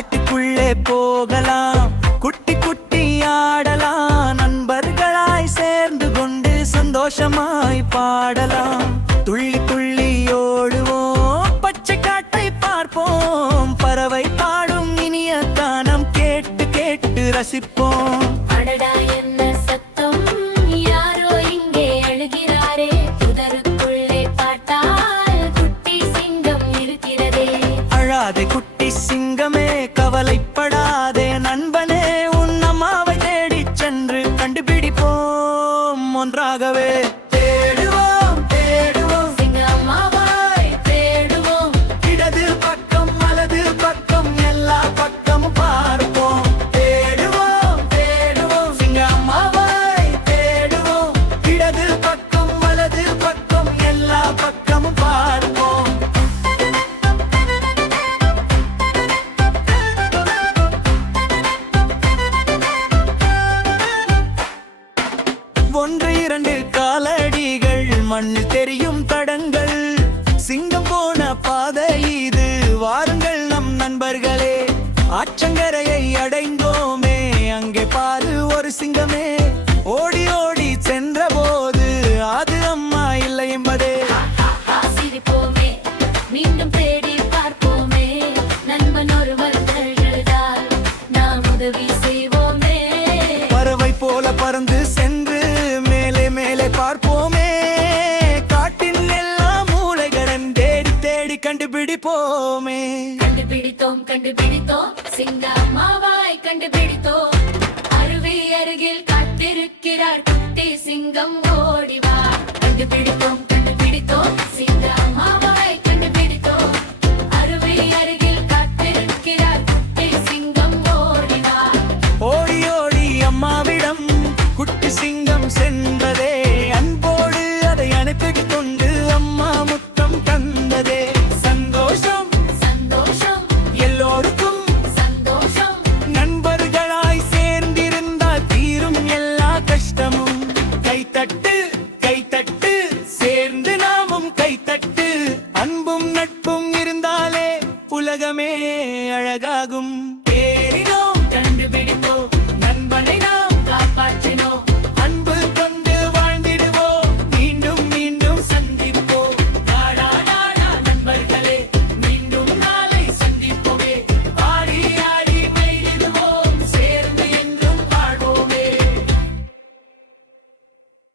காட்டுக்குள்ளே போகலாம், குட்டி குட்டி ஆடலாம், நண்பர்களாய் சேர்ந்து கொண்டு சந்தோஷமாய் பாடலாம். துள்ளி துள்ளி ஓடுவோம், பச்சை காட்டை பார்ப்போம், பறவை பாடும் இனிய கானம் கேட்டு கேட்டு ரசிப்போம். அடடா என்ன சத்தம், யாரோ இங்கே அழுகிறாரே, புதருக்குள்ளே பார்த்தால் குட்டி சிங்கம் இருக்கிறதே. அழாதே குட்டி சிங்கமே, கவலைப்படாதே நண்பனே, உன் அம்மாவை தேடிச் சென்று கண்டுபிடிப்போம் ஒன்றாகவே. தேடுவோம் தேடுவோம் சிங்க அம்மாவாய் தேடுவோம், இடது பக்கம் வலது பக்கம் எல்லா பக்கமும் பார்ப்போம். தேடுவோம் தேடுவோம் சிங்க அம்மாவை தேடுவோம், இடது பக்கம் வலது பக்கம் எல்லா பக்கமும் பார்ப்போம். ஒன்று இரண்டு காலடிகள், மண்ணில் தெரியும் தடங்கள், சிங்கம் போன பாதை இது, வாருங்கள் நம் நண்பர்களே. ஆற்றங்கரையை அடைந்தோமே, அங்கே பாரு ஒரு சிங்கமே, ஓடி ஓடி சென்ற போது அது அம்மா இல்லை என்பதே. சிரிப்போமே, மீண்டும் தேடி பார்ப்போமே, நண்பன் ஒருவர் எழுதால் நாம் உதவி செய்வோமே. பறவை போல பறந்து சென்று மேலே மேலே பார்ப்போமே, காட்டின் எல்லா மூலைகளும் தேடி தேடி கண்டுபிடிப்போமே. கண்டுபிடித்தோம் கண்டுபிடித்தோம் சிங்க அம்மாவாய் கண்டுபிடித்தோம், அருவி அருகில் காத்திருக்கிறார் குட்டி சிங்கம் ஓடிவா. கண்டுபிடித்தோம் கண்டுபிடித்தோம் சிங்க அம்மாவாய் கண்டுபிடித்தோம், அருவி அருகில் காத்திருக்கிறார் குட்டி சிங்கம் ஓடிவா. ஓடி ஓடி அம்மாவிடம் குட்டி சிங்கம் சென்றதே, அன்போடு அதை அணைத்துக் கொண்டு அம்மா முத்தம் தந்ததே. சந்தோஷம் சந்தோஷம் எல்லோருக்கும், சந்தோஷம் நண்பர்களாய் சேர்ந்திருந்தால் தீரும் எல்லா கஷ்டமும். கைத்தட்டு கைத்தட்டு சேர்ந்து நாமும் கைத்தட்டு, அன்பும் நட்பும் இருந்தாலே உலகமே அழகாகும்.